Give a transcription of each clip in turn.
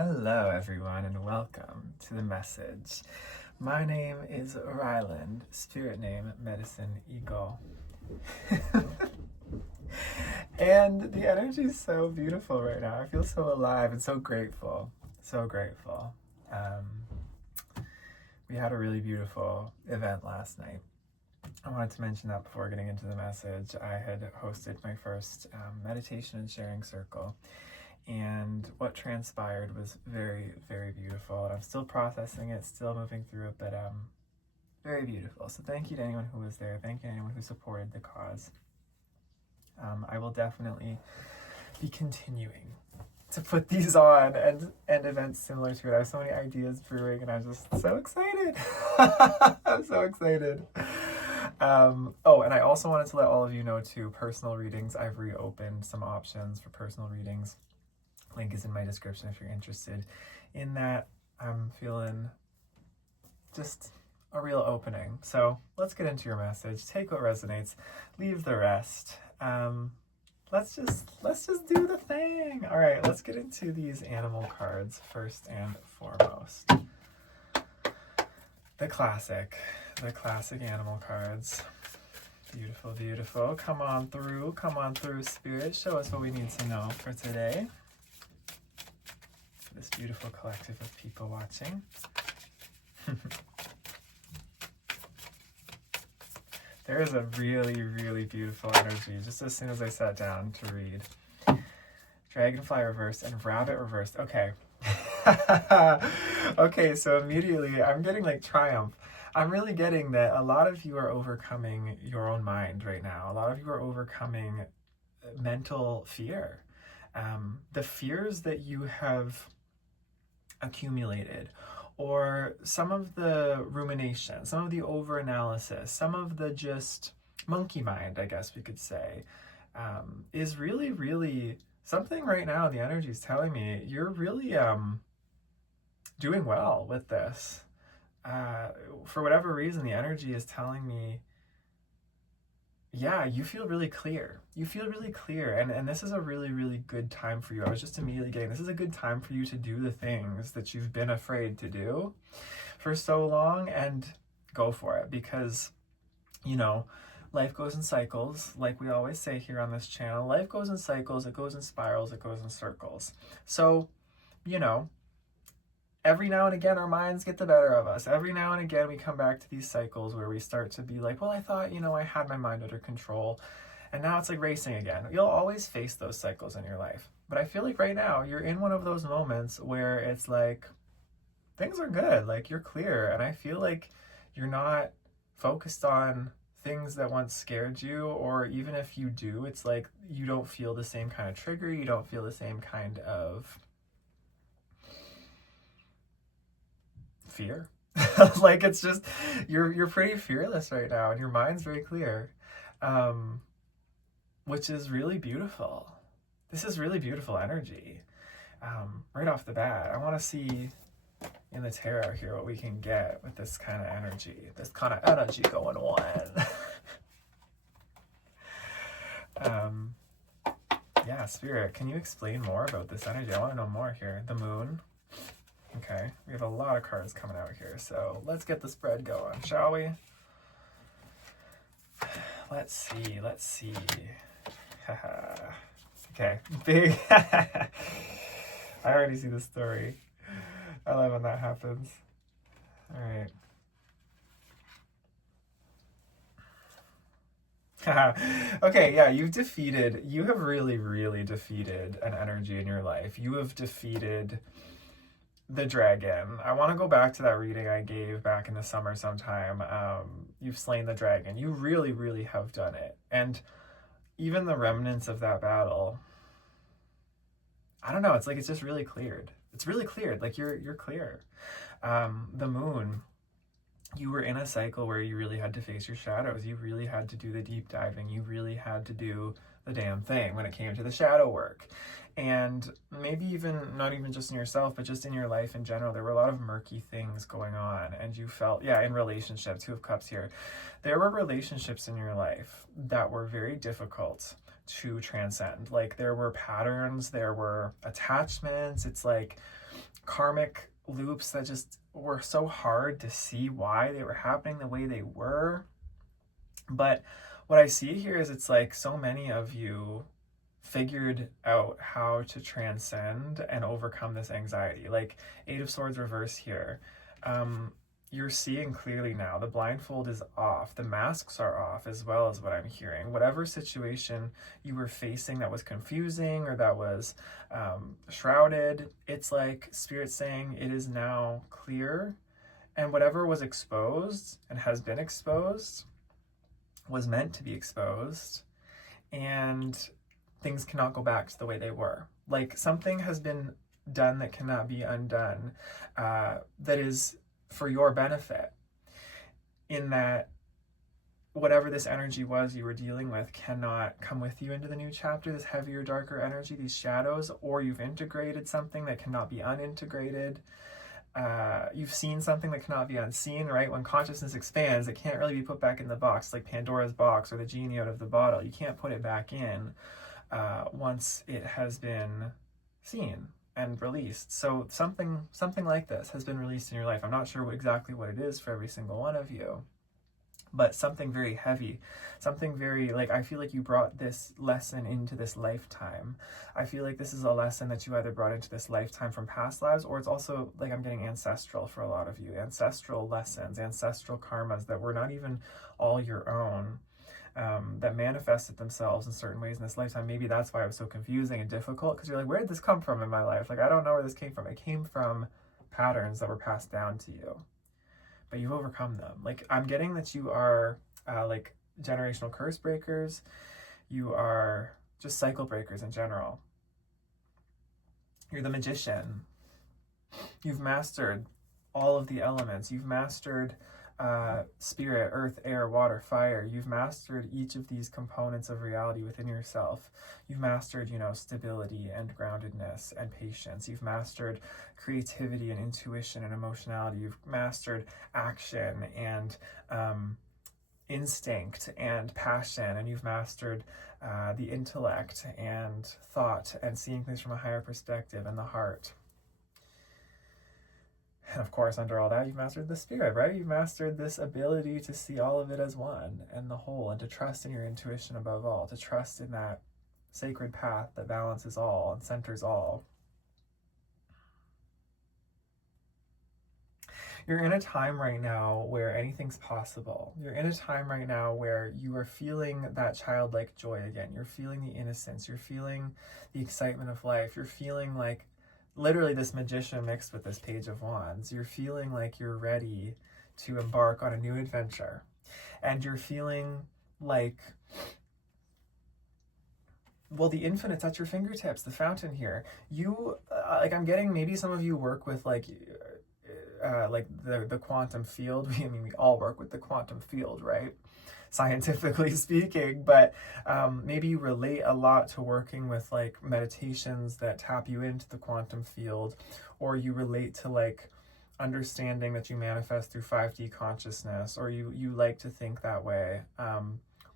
Hello, everyone, and welcome to the message. My name is Ryland, spirit name Medicine Eagle. And the energy is so beautiful right now. I feel so alive and so grateful. So grateful. We had a really beautiful event last night. I wanted to mention that before getting into the message. I had hosted my first meditation and sharing circle. And what transpired was very, very beautiful. And I'm still processing it, still moving through it, but very beautiful. So thank you to anyone who was there. Thank you to anyone who supported the cause. I will definitely be continuing to put these on and events similar to it. I have so many ideas brewing, and I'm just so excited. I'm so excited. And I also wanted to let all of you know too, personal readings. I've reopened some options for personal readings. Link is in my description if you're interested in that. I'm feeling just a real opening. So let's get into your message. Take what resonates, leave the rest. Let's just do the thing. All right, let's get into these animal cards first and foremost. The classic animal cards. Beautiful, beautiful. Come on through, Spirit. Show us what we need to know for today. This beautiful collective of people watching. There is a really, really beautiful energy just as soon as I sat down to read. Dragonfly reversed and rabbit reversed. Okay. Okay, so immediately I'm getting like triumph. I'm really getting that a lot of you are overcoming your own mind right now. A lot of you are overcoming mental fear. The fears that you have accumulated, or some of the rumination, some of the overanalysis, some of the just monkey mind, I guess we could say, is really, really something right now. The energy is telling me you're really doing well with this. For whatever reason, the energy is telling me, yeah, you feel really clear. You feel really clear. And this is a really, really good time for you. I was just immediately getting, this is a good time for you to do the things that you've been afraid to do for so long, and go for it. Because, life goes in cycles. Like we always say here on this channel, life goes in cycles, it goes in spirals, it goes in circles. So, every now and again, our minds get the better of us. Every now and again, we come back to these cycles where we start to be like, well, I thought, I had my mind under control. And now it's like racing again. You'll always face those cycles in your life. But I feel like right now, you're in one of those moments where it's like, things are good. Like, you're clear. And I feel like you're not focused on things that once scared you. Or even if you do, it's like you don't feel the same kind of trigger. You don't feel the same kind of fear. Like, it's just you're pretty fearless right now, and your mind's very clear, which is really beautiful. This is really beautiful energy. Right off the bat, I want to see in the tarot here what we can get with this kind of energy going on. Yeah, Spirit, can you explain more about this energy? I want to know more here. The moon. Okay, we have a lot of cards coming out here, so let's get the spread going, shall we? Let's see. Okay, big. I already see the story. I love when that happens. All right. Okay, yeah, you have really, really defeated an energy in your life. You have defeated the dragon. I want to go back to that reading I gave back in the summer sometime. You've slain the dragon. You really, really have done it. And even the remnants of that battle, I don't know, it's like it's just really cleared. It's really cleared. Like you're clear. The moon, you were in a cycle where you really had to face your shadows. You really had to do the deep diving. You really had to do the damn thing when it came to the shadow work. And maybe even not even just in yourself, but just in your life in general, there were a lot of murky things going on. And you felt, in relationships, Two of Cups here, there were relationships in your life that were very difficult to transcend. Like, there were patterns, there were attachments. It's like karmic loops that just were so hard to see why they were happening the way they were. But what I see here is it's like so many of you figured out how to transcend and overcome this anxiety. Like Eight of Swords reverse here. You're seeing clearly now. The blindfold is off. The masks are off as well, as what I'm hearing. Whatever situation you were facing that was confusing or that was shrouded, it's like Spirit saying it is now clear. And whatever was exposed and has been exposed was meant to be exposed. And things cannot go back to the way they were. Like something has been done that cannot be undone, that is for your benefit, in that whatever this energy was you were dealing with cannot come with you into the new chapter, this heavier, darker energy, these shadows, or you've integrated something that cannot be unintegrated. You've seen something that cannot be unseen, right? When consciousness expands, it can't really be put back in the box, like Pandora's box or the genie out of the bottle. You can't put it back in once it has been seen and released. So something like this has been released in your life. I'm not sure exactly what it is for every single one of you, but something very heavy, something very, like, I feel like you brought this lesson into this lifetime. I feel like this is a lesson that you either brought into this lifetime from past lives, or it's also like I'm getting ancestral for a lot of you, ancestral lessons, ancestral karmas that were not even all your own. That manifested themselves in certain ways in this lifetime. Maybe that's why it was so confusing and difficult, because you're like, where did this come from in my life? Like, I don't know where this came from. It came from patterns that were passed down to you, but you've overcome them. Like, I'm getting that you are like generational curse breakers. You are just cycle breakers in general. You're the magician. You've mastered all of the elements. You've mastered spirit, earth, air, water, fire. You've mastered each of these components of reality within yourself. You've mastered, stability and groundedness and patience. You've mastered creativity and intuition and emotionality. You've mastered action and instinct and passion. And you've mastered the intellect and thought and seeing things from a higher perspective and the heart. And of course, under all that, you've mastered the spirit, right? You've mastered this ability to see all of it as one and the whole, and to trust in your intuition above all, to trust in that sacred path that balances all and centers all. You're in a time right now where anything's possible. You're in a time right now where you are feeling that childlike joy again. You're feeling the innocence. You're feeling the excitement of life. You're feeling like literally this magician mixed with this Page of Wands. You're feeling like you're ready to embark on a new adventure. And you're feeling like, well, the infinite's at your fingertips, the fountain here. You, I'm getting, maybe some of you work with like the quantum field. I mean, we all work with the quantum field, right? Scientifically speaking, but maybe you relate a lot to working with like meditations that tap you into the quantum field, or you relate to like understanding that you manifest through 5D consciousness, or you like to think that way,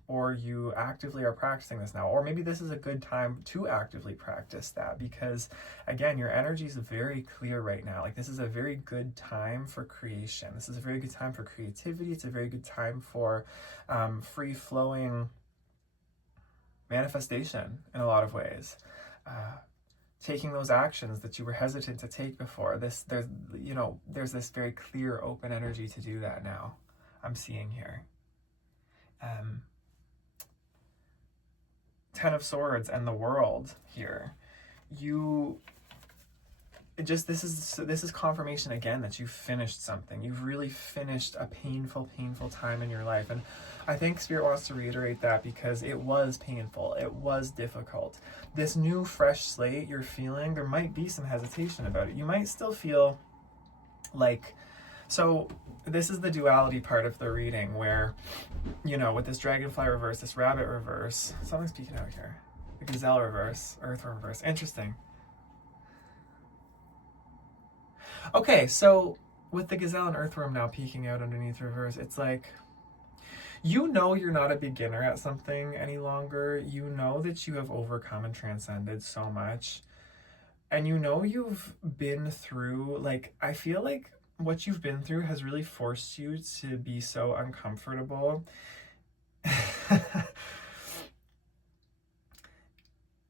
or you actively are practicing this now, or maybe this is a good time to actively practice that, because again, your energy is very clear right now. Like, this is a very good time for creation. This is a very good time for creativity. It's a very good time for free-flowing manifestation in a lot of ways. Taking those actions that you were hesitant to take before. There's this very clear, open energy to do that now. I'm seeing here. 10 of Swords and the World here. This is confirmation again that you've finished something. You've really finished a painful time in your life. And I think Spirit wants to reiterate that because it was painful. It was difficult. This new fresh slate you're feeling, there might be some hesitation about it. You might still feel like, so this is the duality part of the reading where, with this dragonfly reverse, this rabbit reverse, something's peeking out here. The gazelle reverse, earthworm reverse. Interesting. Okay, so with the gazelle and earthworm now peeking out underneath reverse, it's like, you're not a beginner at something any longer. You know that you have overcome and transcended so much. And you know you've been through, like, I feel like what you've been through has really forced you to be so uncomfortable.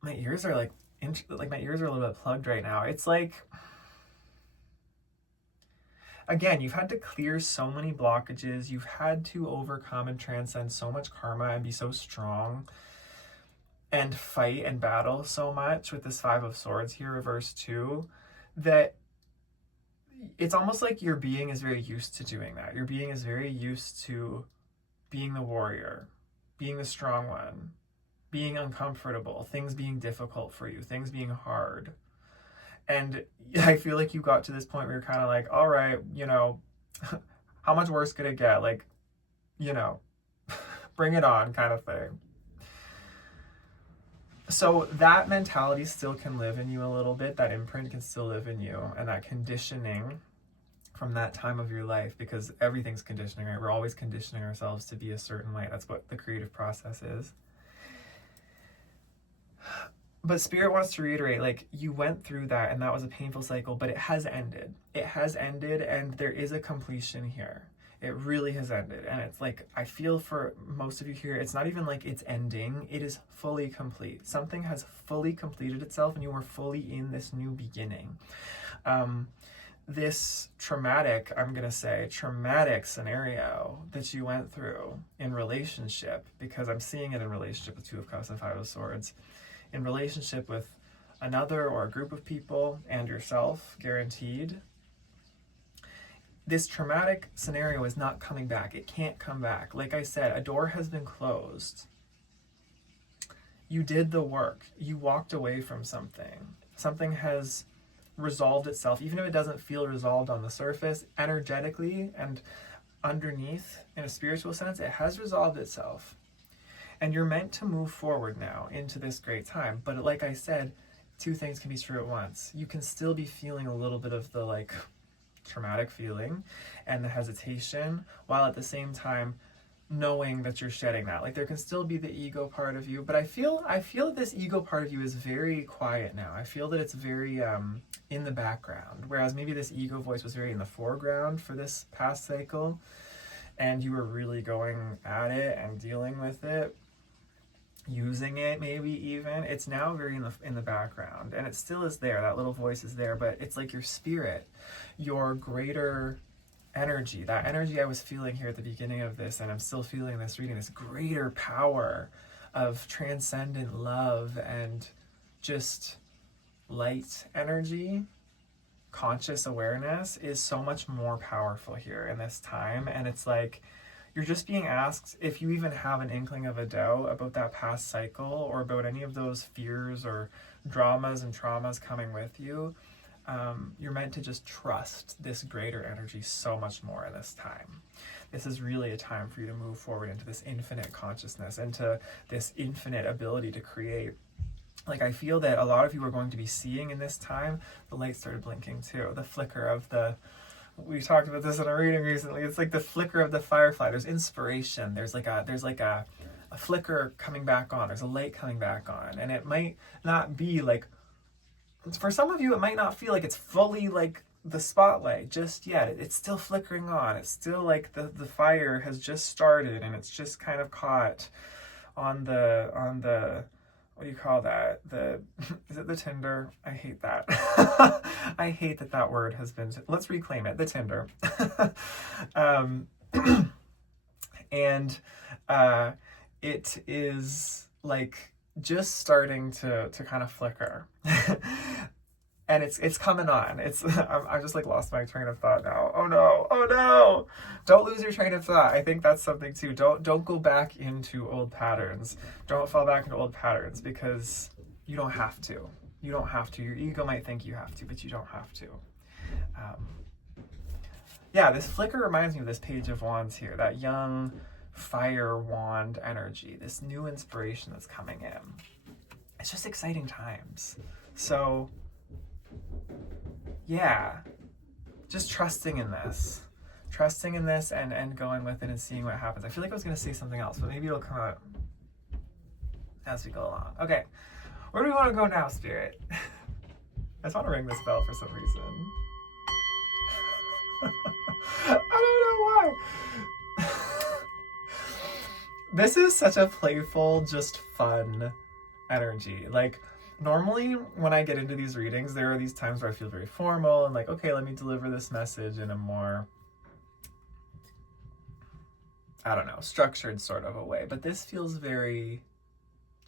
My ears are like my ears are a little bit plugged right now. It's like, again, you've had to clear so many blockages. You've had to overcome and transcend so much karma and be so strong and fight and battle so much with this Five of Swords here, reverse 2, that it's almost like your being is very used to doing that. Your being is very used to being the warrior, being the strong one, being uncomfortable, things being difficult for you, things being hard. And I feel like you got to this point where you're kind of like, all right, you know, how much worse could it get? Like, you know, bring it on kind of thing. So that mentality still can live in you a little bit. That imprint can still live in you, and that conditioning from that time of your life, because everything's conditioning, right? We're always conditioning ourselves to be a certain way. That's what the creative process is. But Spirit wants to reiterate, like, you went through that and that was a painful cycle, but it has ended. It has ended, and there is a completion here. It really has ended. And it's like, I feel for most of you here, it's not even like it's ending. It is fully complete. Something has fully completed itself, and you are fully in this new beginning. This traumatic scenario that you went through in relationship, because I'm seeing it in relationship with Two of Cups and Five of Swords, in relationship with another or a group of people and yourself, guaranteed. This traumatic scenario is not coming back. It can't come back. Like I said, a door has been closed. You did the work. You walked away from something. Something has resolved itself, even if it doesn't feel resolved on the surface, energetically and underneath, in a spiritual sense, it has resolved itself. And you're meant to move forward now into this great time. But like I said, two things can be true at once. You can still be feeling a little bit of the like traumatic feeling and the hesitation, while at the same time knowing that you're shedding that. Like, there can still be the ego part of you, but I feel this ego part of you is very quiet now. I feel that it's very in the background, whereas maybe this ego voice was very in the foreground for this past cycle, and you were really going at it and dealing with it, using it, maybe even. It's now very in the background, and it still is there. That little voice is there, but it's like your spirit, your greater energy, that energy I was feeling here at the beginning of this, and I'm still feeling this reading, this greater power of transcendent love and just light energy, conscious awareness, is so much more powerful here in this time. And it's like, you're just being asked, if you even have an inkling of a doubt about that past cycle or about any of those fears or dramas and traumas coming with you, you're meant to just trust this greater energy so much more in this time. This is really a time for you to move forward into this infinite consciousness, into this infinite ability to create. Like, I feel that a lot of you are going to be seeing in this time, the light started blinking too, the flicker of the, we talked about this in a reading recently, it's like the flicker of the firefly. There's inspiration, there's like a flicker coming back on, there's a light coming back on, and it might not be like, for some of you, it might not feel like it's fully like the spotlight just yet. It's still flickering on. It's still like the fire has just started, and it's just kind of caught on the what do you call that? Is it the tinder? I hate that. I hate that word has been, let's reclaim it, the tinder. And it is like just starting to kind of flicker. And it's coming on. I just like lost my train of thought now. Oh no. Don't lose your train of thought. I think that's something too. Don't go back into old patterns. Don't fall back into old patterns, because you don't have to. You don't have to. Your ego might think you have to, but you don't have to. Yeah, this flicker reminds me of this Page of Wands here, that young fire wand energy, this new inspiration that's coming in. It's just exciting times. So yeah, just trusting in this and going with it and seeing what happens. I feel like I was going to say something else, but maybe it'll come out as we go along. Okay, where do we want to go now, Spirit? I just want to ring this bell for some reason. I don't know why. This is such a playful, just fun energy. Like, normally when I get into these readings, there are these times where I feel very formal and like, okay, let me deliver this message in a more, I don't know, structured sort of a way. But this feels very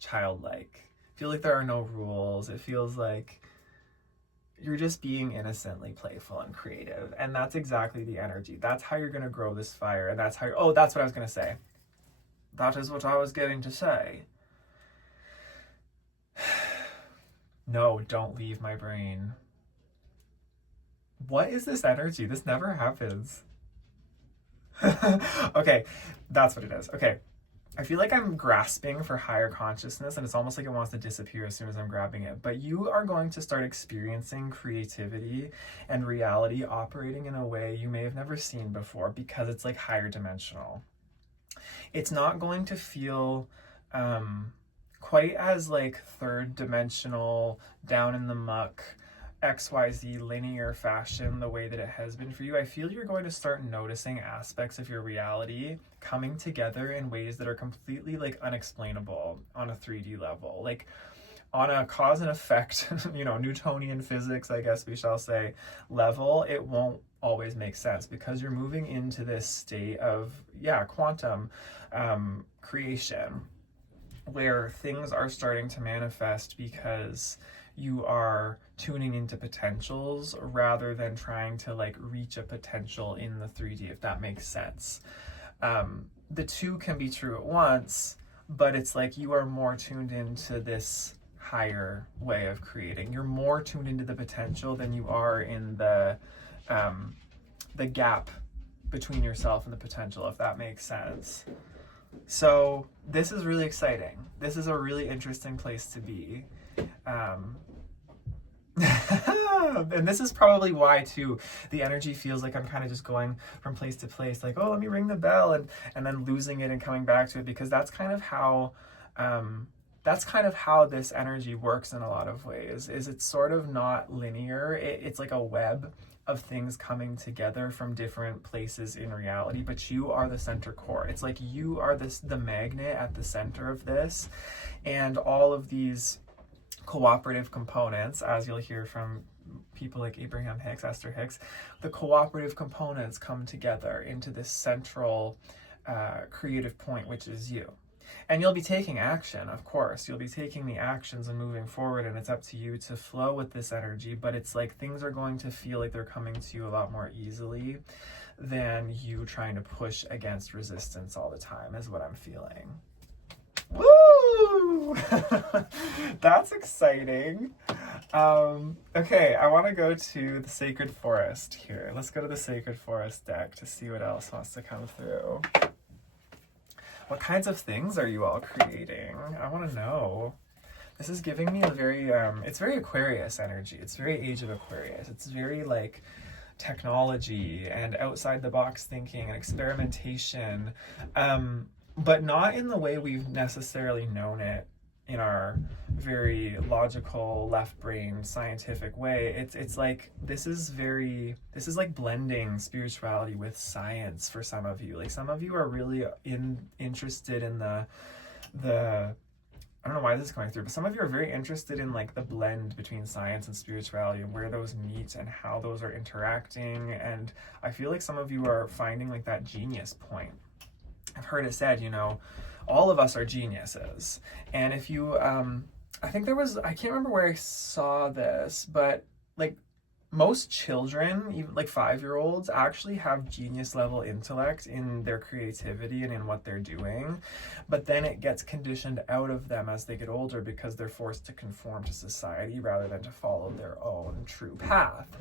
childlike. I feel like there are no rules. It feels like you're just being innocently playful and creative. And that's exactly the energy. That's how you're going to grow this fire. And that's how oh, that's what I was going to say. That is what I was getting to say. No, don't leave my brain. What is this energy? This never happens. Okay, that's what it is. Okay. I feel like I'm grasping for higher consciousness, and it's almost like it wants to disappear as soon as I'm grabbing it. But you are going to start experiencing creativity and reality operating in a way you may have never seen before, because it's like higher dimensional. It's not going to feel quite as like third dimensional, down in the muck, XYZ linear fashion the way that it has been for you. I feel you're going to start noticing aspects of your reality coming together in ways that are completely like unexplainable on a 3D level. Like on a cause and effect, Newtonian physics, I guess we shall say, level, it won't always make sense because you're moving into this state of, quantum creation, where things are starting to manifest because you are tuning into potentials rather than trying to like reach a potential in the 3D, if that makes sense. The two can be true at once, but it's like you are more tuned into this higher way of creating. You're more tuned into the potential than you are in the gap between yourself and the potential, if that makes sense. So this is really exciting. This is a really interesting place to be. And this is probably why too the energy feels like I'm kind of just going from place to place, like, oh, let me ring the bell, and then losing it and coming back to it, because that's kind of how this energy works in a lot of ways. Is it's sort of not linear. It's like a web of things coming together from different places in reality, but you are the center core. It's like you are the magnet at the center of this, and all of these cooperative components, as you'll hear from people like Abraham Hicks, Esther Hicks, the cooperative components come together into this central creative point, which is you. And you'll be taking action, of course. You'll be taking the actions and moving forward, and it's up to you to flow with this energy, but it's like things are going to feel like they're coming to you a lot more easily than you trying to push against resistance all the time, is what I'm feeling. Woo! That's exciting. Okay, I want to go to the Sacred Forest here. Let's go to the Sacred Forest deck to see what else wants to come through. What kinds of things are you all creating? I want to know. This is giving me a very, it's very Aquarius energy. It's very Age of Aquarius. It's very like technology and outside the box thinking and experimentation. But not in the way we've necessarily known it in our very logical, left brain, scientific way. It's like, this is like blending spirituality with science for some of you. Like some of you are really interested in the I don't know why this is coming through, but some of you are very interested in like the blend between science and spirituality and where those meet and how those are interacting. And I feel like some of you are finding like that genius point. I've heard it said, all of us are geniuses. And if you, I think I can't remember where I saw this, but like most children, even like 5-year-olds, actually have genius level intellect in their creativity and in what they're doing. But then it gets conditioned out of them as they get older because they're forced to conform to society rather than to follow their own true path.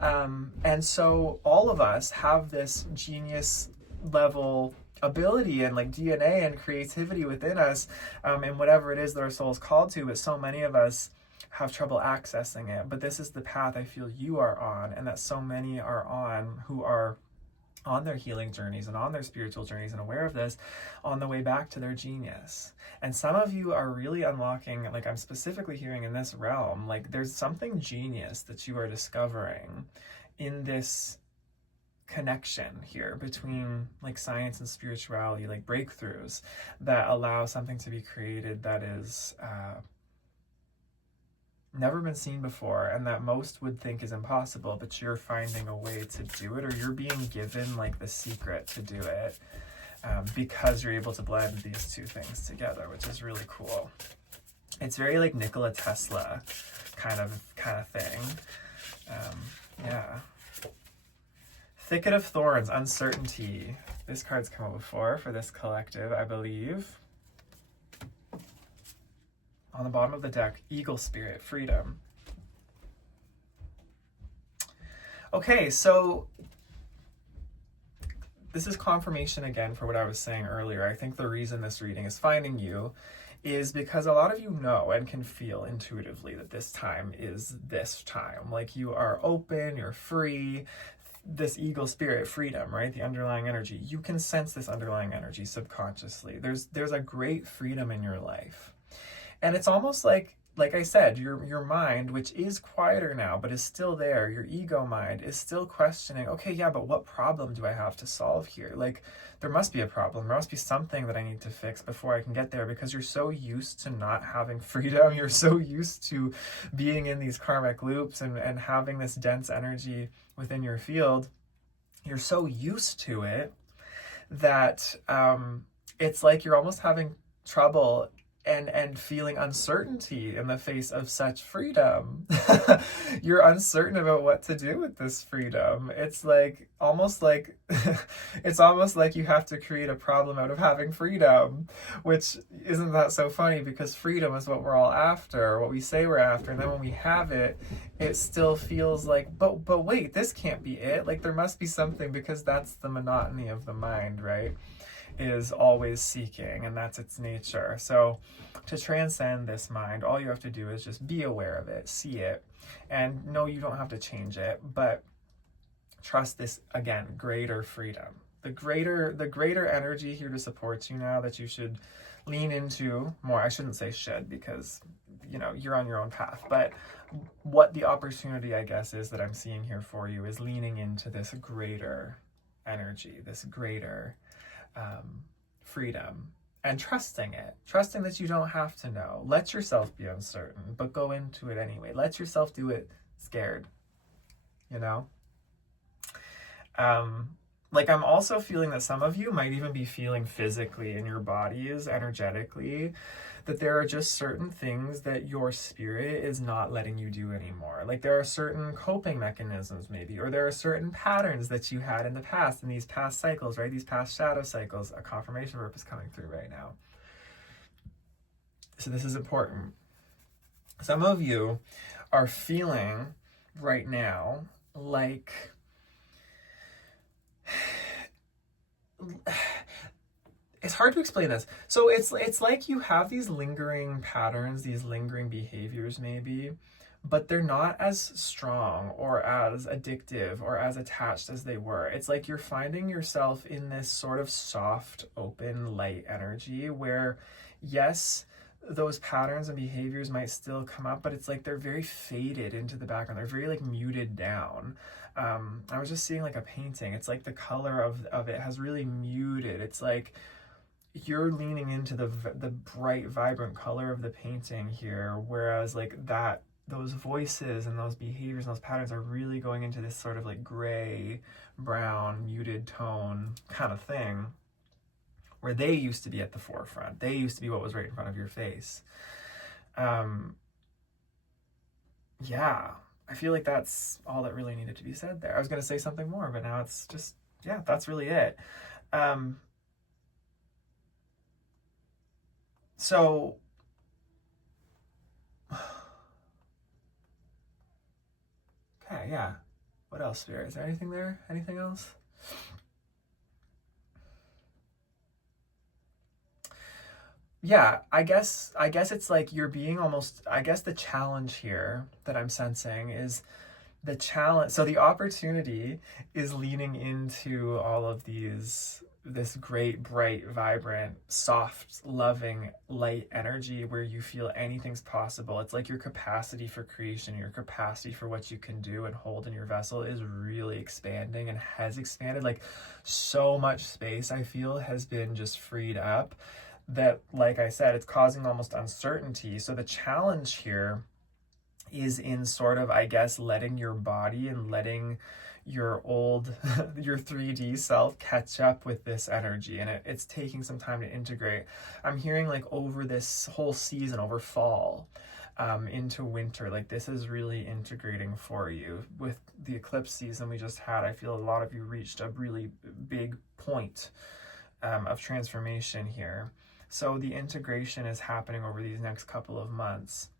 And so all of us have this genius level ability and like DNA and creativity within us, and whatever it is that our soul is called to, but so many of us have trouble accessing it. But this is the path I feel you are on, and that so many are on who are on their healing journeys and on their spiritual journeys and aware of this on the way back to their genius. And some of you are really unlocking, like I'm specifically hearing in this realm, like there's something genius that you are discovering in this connection here between like science and spirituality, like breakthroughs that allow something to be created that is never been seen before and that most would think is impossible, but you're finding a way to do it, or you're being given like the secret to do it, because you're able to blend these two things together, which is really cool. It's very like Nikola Tesla kind of thing. Yeah. Thicket of Thorns, uncertainty. This card's come up before for this collective, I believe. On the bottom of the deck, Eagle Spirit, freedom. Okay, so this is confirmation again for what I was saying earlier. I think the reason this reading is finding you is because a lot of you know and can feel intuitively that this time is this time. Like you are open, you're free. This eagle spirit, freedom, right? The underlying energy. You can sense this underlying energy subconsciously. There's a great freedom in your life. And it's almost like I said, your mind, which is quieter now, but is still there, your ego mind is still questioning, okay, yeah, but what problem do I have to solve here? Like, there must be a problem. There must be something that I need to fix before I can get there, because you're so used to not having freedom. You're so used to being in these karmic loops and having this dense energy within your field. You're so used to it that it's like you're almost having trouble and feeling uncertainty in the face of such freedom. You're uncertain about what to do with this freedom. It's like almost like it's almost like you have to create a problem out of having freedom, which isn't that so funny, because freedom is what we're all after, what we say we're after, and then when we have it, it still feels like, but wait, this can't be it. Like there must be something, because that's the monotony of the mind, right? Is always seeking, and that's its nature. So to transcend this mind, all you have to do is just be aware of it, see it, and no, you don't have to change it, but trust this, again, greater freedom, the greater energy here to support you now that you should lean into more. I shouldn't say should, because you know you're on your own path, but what the opportunity, I guess, is that I'm seeing here for you is leaning into this greater energy, this greater freedom, and trusting that you don't have to know. Let yourself be uncertain, but go into it anyway. Let yourself do it scared, you know? Like I'm also feeling that some of you might even be feeling physically in your bodies, energetically, that there are just certain things that your spirit is not letting you do anymore. Like there are certain coping mechanisms maybe, or there are certain patterns that you had in the past, in these past cycles, right? These past shadow cycles. A confirmation verb is coming through right now. So this is important. Some of you are feeling right now like it's hard to explain this. So it's like you have these lingering patterns, these lingering behaviors maybe, but they're not as strong or as addictive or as attached as they were. It's like you're finding yourself in this sort of soft, open, light energy where, yes, those patterns and behaviors might still come up, but it's like they're very faded into the background. They're very like muted down. I was just seeing like a painting. It's like the color of it has really muted. It's like you're leaning into the bright, vibrant color of the painting here, whereas like those voices and those behaviors and those patterns are really going into this sort of like gray, brown, muted tone kind of thing, where they used to be at the forefront. They used to be what was right in front of your face. Yeah, I feel like that's all that really needed to be said there. I was going to say something more, but now it's just, yeah, that's really it. So, okay, yeah. What else, Spirit? Is there anything there? Anything else? Yeah, I guess it's like you're being almost, I guess the challenge here that I'm sensing is the challenge, so the opportunity is leaning into all of this great, bright, vibrant, soft, loving, light energy where you feel anything's possible. It's like your capacity for creation, your capacity for what you can do and hold in your vessel is really expanding and has expanded. Like, so much space, I feel, has been just freed up that, like I said, it's causing almost uncertainty. So the challenge here is in sort of, I guess, letting your body and letting your your 3D self catch up with this energy. And it's taking some time to integrate. I'm hearing like over this whole season, over fall, into winter, like this is really integrating for you. With the eclipse season we just had, I feel a lot of you reached a really big point of transformation here. So the integration is happening over these next couple of months.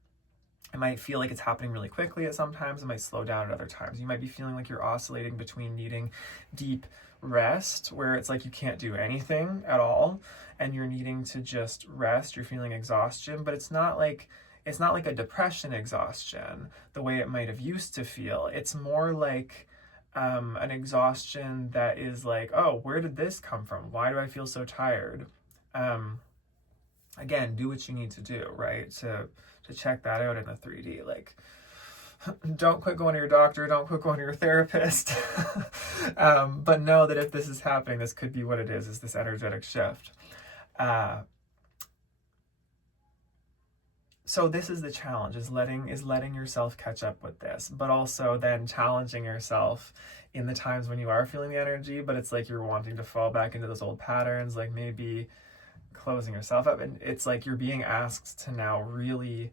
It might feel like it's happening really quickly at some times. It might slow down at other times. You might be feeling like you're oscillating between needing deep rest, where it's like you can't do anything at all, and you're needing to just rest. You're feeling exhaustion, but it's not like a depression exhaustion the way it might have used to feel. It's more like an exhaustion that is like, oh, where did this come from? Why do I feel so tired? Again, do what you need to do, right? To check that out in the 3D. Like, don't quit going to your doctor, don't quit going to your therapist. But know that if this is happening, this could be what it is this energetic shift. So this is the challenge, is letting yourself catch up with this, but also then challenging yourself in the times when you are feeling the energy, but it's like you're wanting to fall back into those old patterns, like maybe closing yourself up. And it's like you're being asked to now really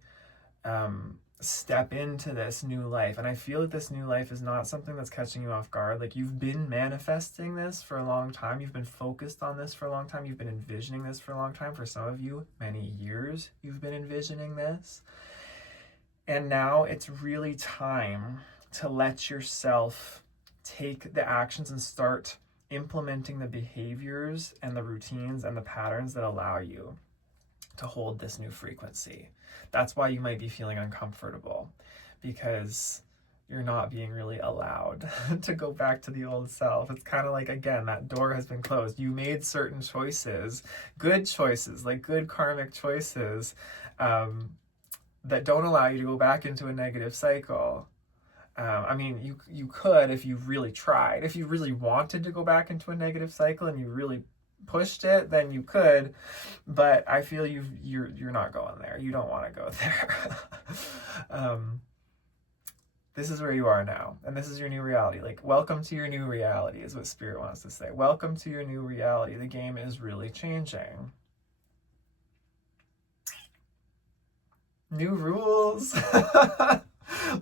step into this new life. And I feel that this new life is not something that's catching you off guard. Like, you've been manifesting this for a long time. You've been focused on this for a long time. You've been envisioning this for a long time. For some of you, many years you've been envisioning this. And now it's really time to let yourself take the actions and start implementing the behaviors and the routines and the patterns that allow you to hold this new frequency. That's why you might be feeling uncomfortable, because you're not being really allowed to go back to the old self. It's kind of like, again, that door has been closed. You made certain choices, good choices, like good karmic choices, that don't allow you to go back into a negative cycle. I mean, you could if you really tried. If you really wanted to go back into a negative cycle and you really pushed it, then you could. But I feel you're not going there. You don't want to go there. This is where you are now, and this is your new reality. Like, welcome to your new reality is what Spirit wants to say. Welcome to your new reality. The game is really changing. New rules.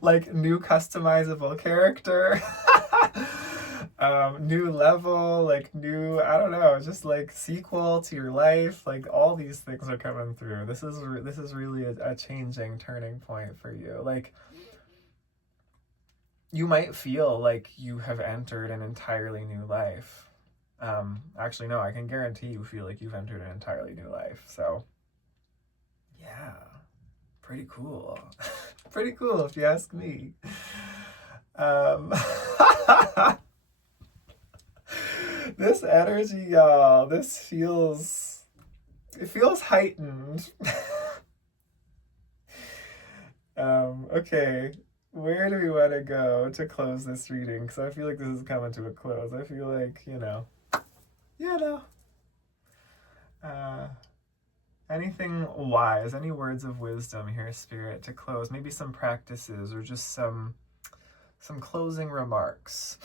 Like new customizable character. New level, like new, I don't know, just like sequel to your life. Like, all these things are coming through. This is really a changing turning point for you. Like, you might feel like you have entered an entirely new life. Actually, no, I can guarantee you feel like you've entered an entirely new life. So yeah, pretty cool. Pretty cool if you ask me. This energy, y'all, it feels heightened. Okay, where do we want to go to close this reading? Because I feel like this is coming to a close. I feel like, anything wise, any words of wisdom here, Spirit, to close? Maybe some practices or just some closing remarks.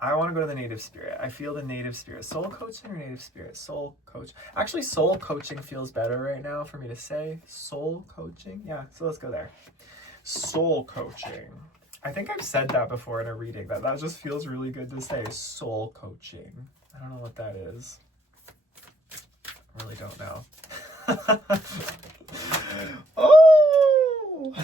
I want to go to the native spirit. I feel the native spirit. Soul coaching or native spirit? Soul coach. Actually, soul coaching feels better right now for me to say. Soul coaching? Yeah, so let's go there. Soul coaching. I think I've said that before in a reading. That just feels really good to say. Soul coaching. I don't know what that is. I really don't know. Oh!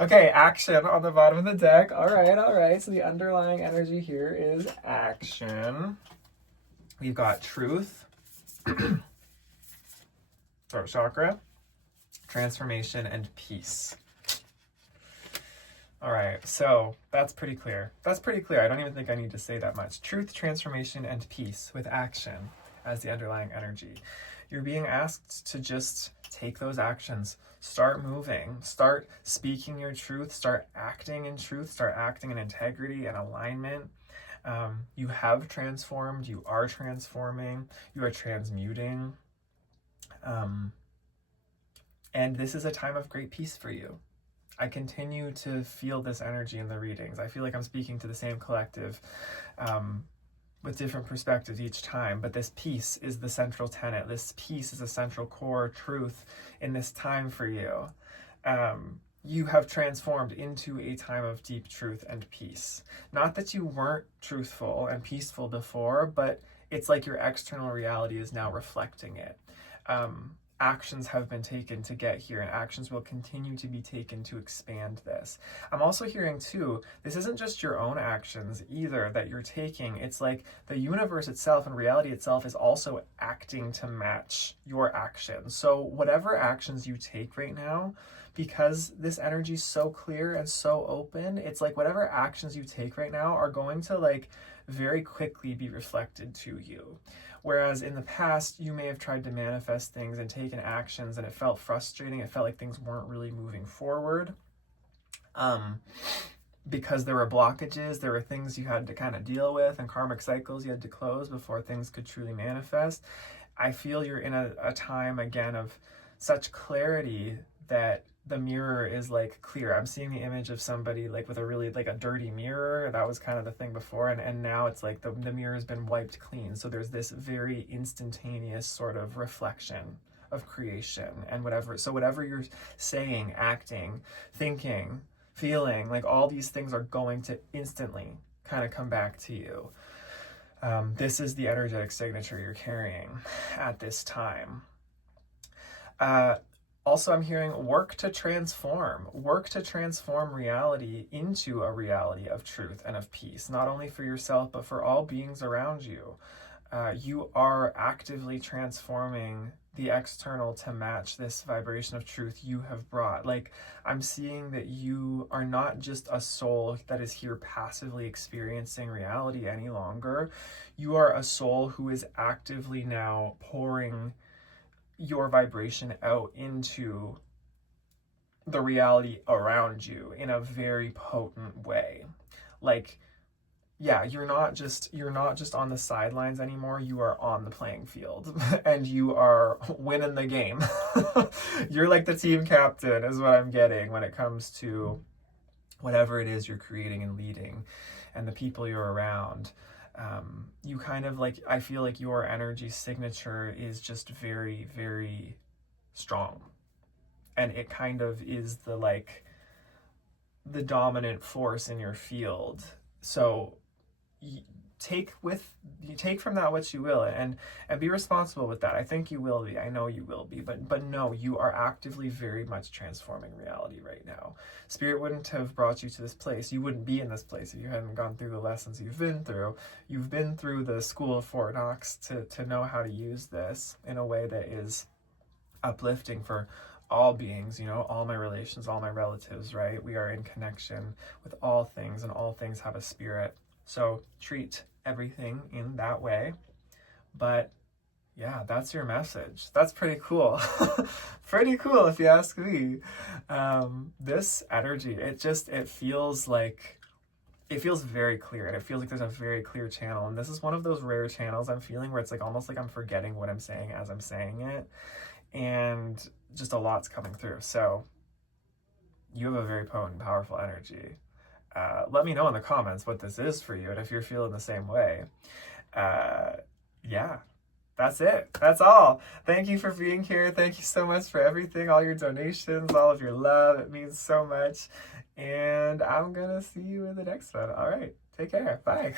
Okay, action on the bottom of the deck. All right. So the underlying energy here is action. We've got truth. Throat chakra. transformation, and peace. All right, so that's pretty clear. That's pretty clear. I don't even think I need to say that much. Truth, transformation, and peace with action as the underlying energy. You're being asked to just take those actions. Start moving. Start speaking your truth. Start acting in truth. Start acting in integrity and alignment. You have transformed. You are transforming. You are transmuting. And this is a time of great peace for you. I continue to feel this energy in the readings. I feel like I'm speaking to the same collective with different perspectives each time, but this peace is the central tenet. This peace is a central core truth in this time for you. You have transformed into a time of deep truth and peace. Not that you weren't truthful and peaceful before, but it's like your external reality is now reflecting it. Actions have been taken to get here, and actions will continue to be taken to expand this. I'm also hearing too, this isn't just your own actions either that you're taking. It's like the universe itself and reality itself is also acting to match your actions. So whatever actions you take right now, because this energy is so clear and so open, it's like whatever actions you take right now are going to like very quickly be reflected to you. Whereas in the past, you may have tried to manifest things and taken actions and it felt frustrating. It felt like things weren't really moving forward because there were blockages. There were things you had to kind of deal with and karmic cycles you had to close before things could truly manifest. I feel you're in a time again of such clarity that the mirror is like clear. I'm seeing the image of somebody like with a really like a dirty mirror. That was kind of the thing before, and now it's like the mirror has been wiped clean. So there's this very instantaneous sort of reflection of creation and whatever. So whatever you're saying, acting, thinking, feeling, like all these things are going to instantly kind of come back to you. This is the energetic signature you're carrying at this time. Also, I'm hearing work to transform reality into a reality of truth and of peace, not only for yourself, but for all beings around you. You are actively transforming the external to match this vibration of truth you have brought. Like, I'm seeing that you are not just a soul that is here passively experiencing reality any longer. You are a soul who is actively now pouring your vibration out into the reality around you in a very potent way. Like, yeah, you're not just on the sidelines anymore. You are on the playing field and you are winning the game. You're like the team captain is what I'm getting when it comes to whatever it is you're creating and leading and the people you're around. You kind of like, I feel like your energy signature is just very, very strong. And it kind of is the dominant force in your field. So you take from that what you will, and be responsible with that. I think you will be. I know you will be. But no, you are actively very much transforming reality right now. Spirit wouldn't have brought you to this place. You wouldn't be in this place if you hadn't gone through the lessons you've been through. You've been through the school of Fort Knox to know how to use this in a way that is uplifting for all beings, all my relations, all my relatives, right? We are in connection with all things, and all things have a spirit. So treat everything in that way. But yeah, that's your message. That's pretty cool. Pretty cool if you ask me. This energy, it feels very clear, and it feels like there's a very clear channel. And this is one of those rare channels I'm feeling where it's like almost like I'm forgetting what I'm saying as I'm saying it. And just a lot's coming through. So you have a very potent, powerful energy. Let me know in the comments what this is for you and if you're feeling the same way. Yeah, that's it. That's all. Thank you for being here. Thank you so much for everything, all your donations, all of your love. It means so much. And I'm going to see you in the next one. All right. Take care. Bye.